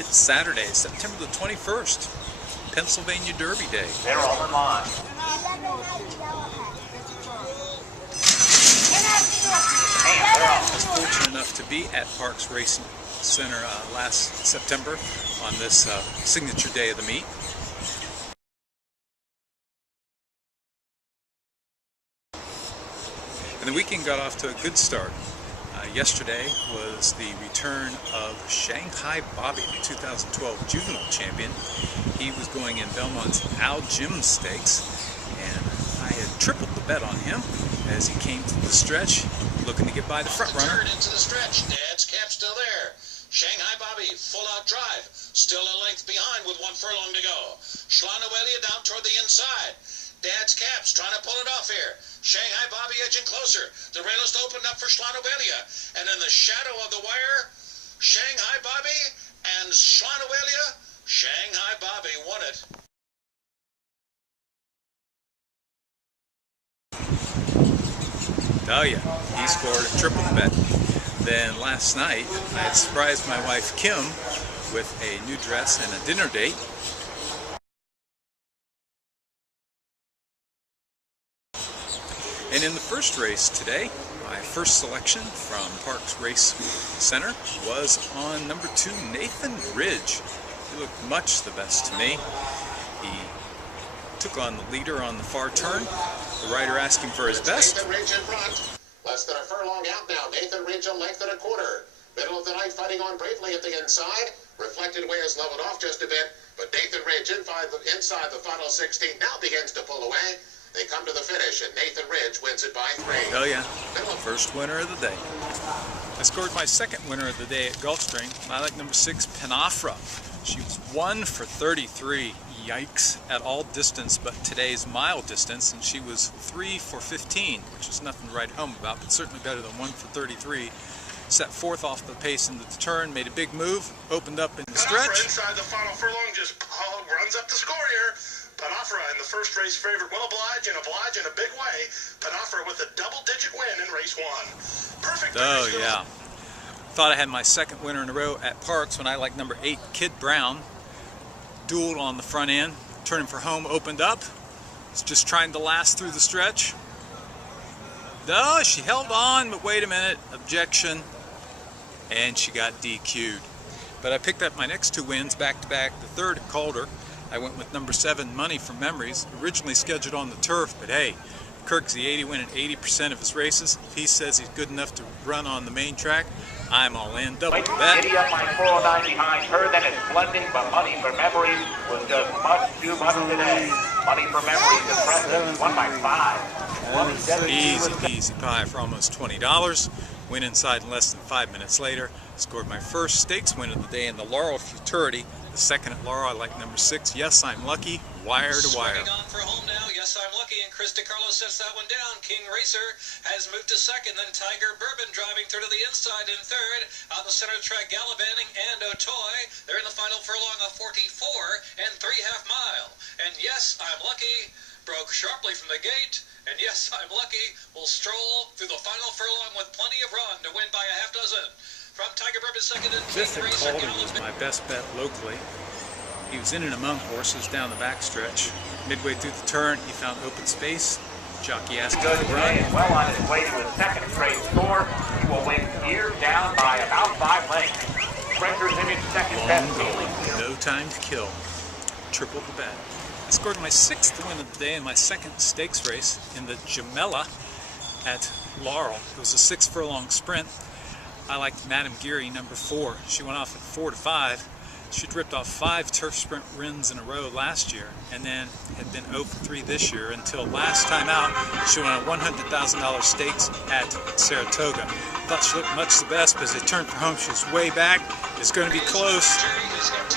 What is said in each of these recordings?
It's Saturday, September the 21st, Pennsylvania Derby Day. They're all in line. I was fortunate enough to be at Parks Racing Center last September on this signature day of the meet. And the weekend got off to a good start. Yesterday was the return of Shanghai Bobby, the 2012 juvenile champion. He was going in Belmont's Al Jim Stakes, and I had tripled the bet on him as he came to the stretch, looking to get by the front runner. Into the stretch, Dad's cap still there. Shanghai Bobby, full out drive, still a length behind with 1 furlong to go. Schlanoelia down toward the inside. Dad's Cap's trying to pull it off here. Shanghai Bobby edging closer. The rail is opened up for Schlanoelia. And in the shadow of the wire, Shanghai Bobby and Schlanoelia. Shanghai Bobby won it. Oh yeah, he scored a triple bet. Then last night, I had surprised my wife Kim with a new dress and a dinner date. And in the first race today, my first selection from Parks Race Center was on number 2, Nathan Ridge. He looked much the best to me. He took on the leader on the far turn, the rider asking for his best. Nathan Ridge in front. Less than a furlong out now. Nathan Ridge a length and a quarter. Middle of the night fighting on bravely at the inside. Reflected way has leveled off just a bit, but Nathan Ridge inside the final 16 now begins to pull away. They come to the finish, and Nathan Ridge wins it by 3. Oh yeah, first winner of the day. I scored my second winner of the day at Gulfstream. I like number 6, Penafra. She was 1 for 33. Yikes, at all distance but today's mile distance, and she was 3 for 15, which is nothing to write home about, but certainly better than 1 for 33. Set 4th off the pace into the turn, made a big move, opened up in the stretch. Inside the final furlong, just runs up the score here. Penafra in the first race favorite will oblige in a big way. Penafra with a double-digit win in race 1. Perfect. Oh yeah. Thought I had my second winner in a row at Parks when I like number 8, Kid Brown. Dueled on the front end, turning for home, opened up. Was just trying to last through the stretch. No, she held on, but wait a minute, objection. And she got DQ'd. But I picked up my next 2 wins back to back. The third at Calder, I went with number 7, Money from Memories, originally scheduled on the turf, but hey, Kirksey 80 winning 80% of his races. If he says he's good enough to run on the main track, I'm all in. Double bet. Giddy up line 409 behind her, then it's blending, but Money for Memories was just much too much today. Money for Memories impressive, won by 5. Easy peasy pie for almost $20. Went inside in less than 5 minutes later. Scored my first stakes win of the day in the Laurel Futurity. The second at Laurel, I like number 6, Yes I'm Lucky, wire to wire. Swinging on for home now, Yes I'm Lucky, and Chris DiCarlo sets that one down. King Racer has moved to second, then Tiger Bourbon driving through to the inside in third. On the center track, Gallivanting and Otoy. They're in the final furlong of 44 and 3/2 mile. And Yes I'm Lucky broke sharply from the gate, and Yes I'm Lucky will stroll through the final furlong with plenty of run to win by a half dozen. From Tiger Bourbon second and This King at Racer Calder was my best bet locally. He was in and among horses down the backstretch. Midway through the turn, he found open space. Jockey asked him Good to today run. and well on his way to his second straight score. He will win here down by about 5 lengths. Sprinters in his second best feeling. No time to kill. Triple the bet. I scored my 6th win of the day in my second stakes race in the Jamela at Laurel. It was a 6 furlong sprint. I liked Madame Geary, number 4. She went off at 4 to 5. She'd ripped off 5 turf sprint wins in a row last year, and then had been 0 for 3 this year until last time out. She won a $100,000 stakes at Saratoga. Thought she looked much the best, but as they turned for home, she was way back. It's going to be close.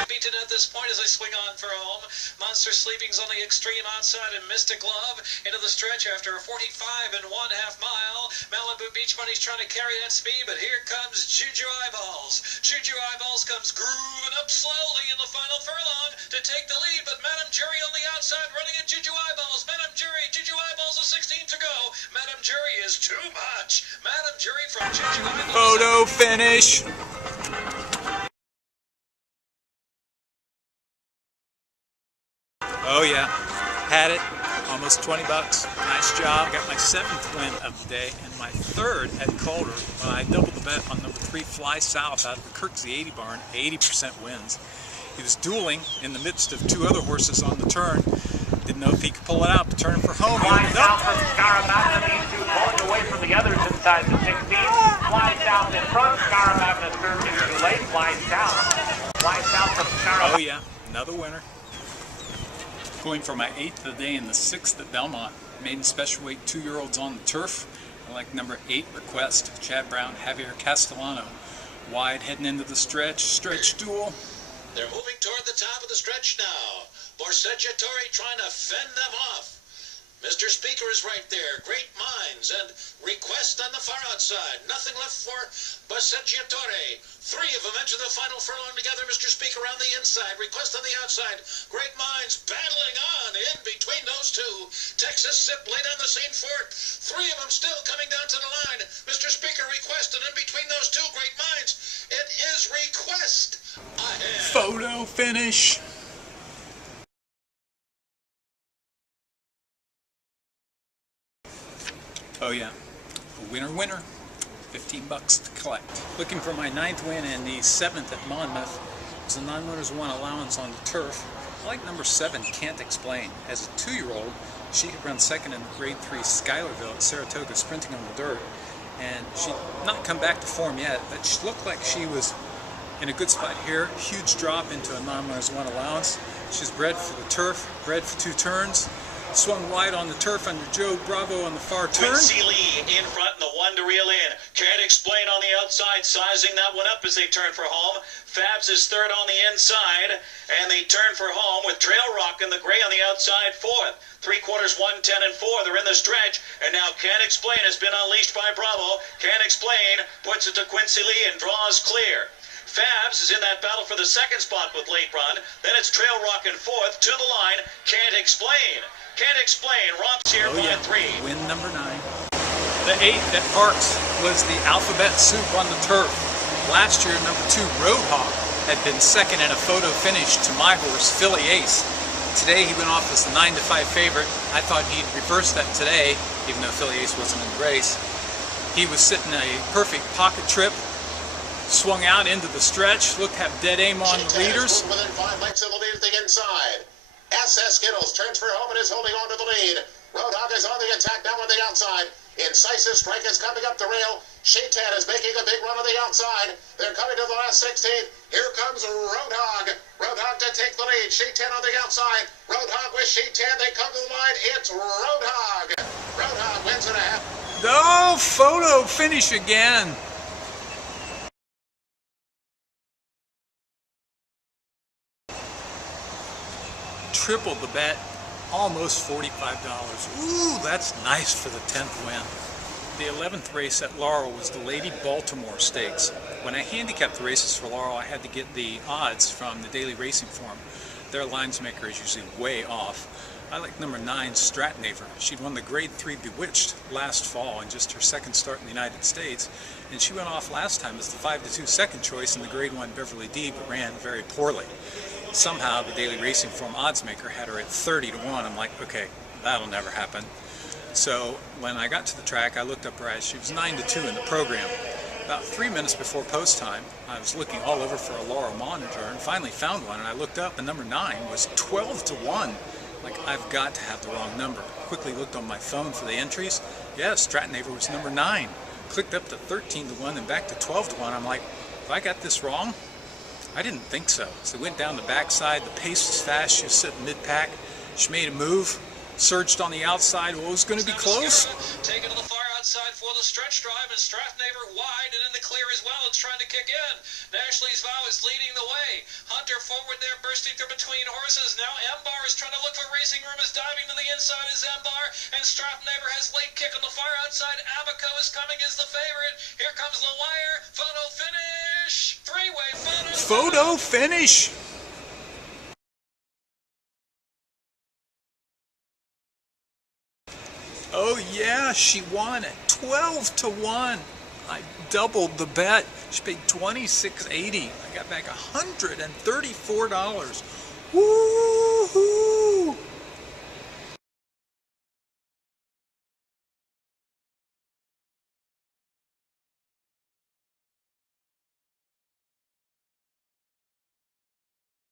Beaten at this point as they swing on for home. Monster Sleeping's on the extreme outside, and Mystic Love into the stretch after a 45 and 1/2 mile. Malibu Beach Money's trying to carry that speed, but here comes Juju Eyeballs. Juju Eyeballs comes grooving up slowly in the final furlong to take the lead, but Madame Jury on the outside running at Juju Eyeballs. Madame Jury, Juju Eyeballs a 16 to go. Madame Jury is too much. Madame Jury from Juju Eyeballs. Photo finish. Oh yeah, had it. Almost 20 bucks. Nice job. Got my 7th win of the day and my 3rd at Calder when I doubled the bet on number 3 Fly South out of the Kirksey 80 barn, 80% wins. He was dueling in the midst of 2 other horses on the turn. Didn't know if he could pull it out to turn for home. Fly South from Scarabagna, these two pulling away from the others inside the 16. Fly South in front, Scarabagna surging too late. Fly South from Scarabagna. Oh yeah, another winner. Going for my 8th of the day and the 6th at Belmont. Maiden special weight 2-year-olds on the turf. I like number 8 Request, Chad Brown, Javier Castellano. Wide heading into the stretch duel. They're moving toward the top of the stretch now. Borsettiatore trying to fend them off. Mr. Speaker is right there. Great Minds and Request on the far outside. Nothing left for Borsettiatore. 3 of them enter the final furlong together. Mr. Speaker on the inside. Request on the outside. Great Minds battling on in between those 2. Texas Sip late on the scene for it. 3 of them still coming down to the line. Mr. Speaker Request, and in between those 2 Great Minds, it is Request. Photo finish. Oh yeah, winner, 15 bucks to collect. Looking for my 9th win and the 7th at Monmouth. It was a non-winners 1 allowance on the turf. I like number 7, Can't Explain. As a 2-year-old, she could run 2nd in the grade 3 Schuylerville at Saratoga sprinting on the dirt. And she'd not come back to form yet, but she looked like she was in a good spot here. Huge drop into a non-winners 1 allowance. She's bred for the turf, bred for 2 turns. Swung wide on the turf under Joe Bravo on the far turn. Quincy Lee in front and the 1 to reel in. Can't Explain on the outside, sizing that one up as they turn for home. Fabs is 3rd on the inside, and they turn for home with Trail Rock and the gray on the outside 4th. 3/4, 1, 10, and 4. They're in the stretch, and now Can't Explain has been unleashed by Bravo. Can't Explain puts it to Quincy Lee and draws clear. Fabs is in that battle for the 2nd spot with late run. Then it's Trail Rock in 4th to the line. Can't Explain. Can't Explain. Romps here by 3. Win number 9. The 8th at Parks was the Alphabet Soup on the turf. Last year, number 2 Roadhog had been 2nd in a photo finish to my horse, Philly Ace. Today he went off as the 9-5 favorite. I thought he'd reverse that today, even though Philly Ace wasn't in the race. He was sitting a perfect pocket trip. Swung out into the stretch. Looked to have dead aim on the leaders. Within 5 lengths of the lead at the inside. SS Skittles turns for home and is holding on to the lead. Roadhog is on the attack now on the outside. Incisive Strike is coming up the rail. Shaitan is making a big run on the outside. They're coming to the last 16. Here comes Roadhog. Roadhog to take the lead. Shaitan on the outside. Roadhog with Shaitan. They come to the line. It's Roadhog. Roadhog wins it a half. No, photo finish again. Tripled the bet, almost $45. Ooh, that's nice for the 10th win. The 11th race at Laurel was the Lady Baltimore Stakes. When I handicapped the races for Laurel, I had to get the odds from the Daily Racing Form. Their lines maker is usually way off. I like number 9, Stratnaver. She'd won the grade 3 Bewitched last fall in just her 2nd start in the United States, and she went off last time as the 5-2 second choice in the grade 1 Beverly D, but ran very poorly. Somehow the Daily Racing Form odds maker had her at 30-1. I'm like, okay, that'll never happen. So when I got to the track, I looked up her odds. She was 9-2 in the program. About 3 minutes before post time, I was looking all over for a Laurel monitor and finally found one, and I looked up and number 9 was 12-1. Like, I've got to have the wrong number. Quickly looked on my phone for the entries. Yeah, Stratnaver was number 9. Clicked up to 13-1 and back to 12-1. I'm like, have I got this wrong? I didn't think so. So went down the backside, the pace was fast, she was sitting mid-pack, she made a move, surged on the outside, well, it was going to be close. Taken to the far outside for the stretch drive, and Stratnaver wide and in the clear as well. It's trying to kick in. Nashley's Vow is leading the way. Hunter forward there, bursting through between horses. Now Embar is trying to look for racing room, is diving to the inside is Embar, and Stratnaver has late kick on the far outside. Abaco is coming as the favorite. Here comes the wire. Photo finish. 3-way photo finish. Oh yeah, she won at 12-1. I doubled the bet. She paid $26.80. I got back $134.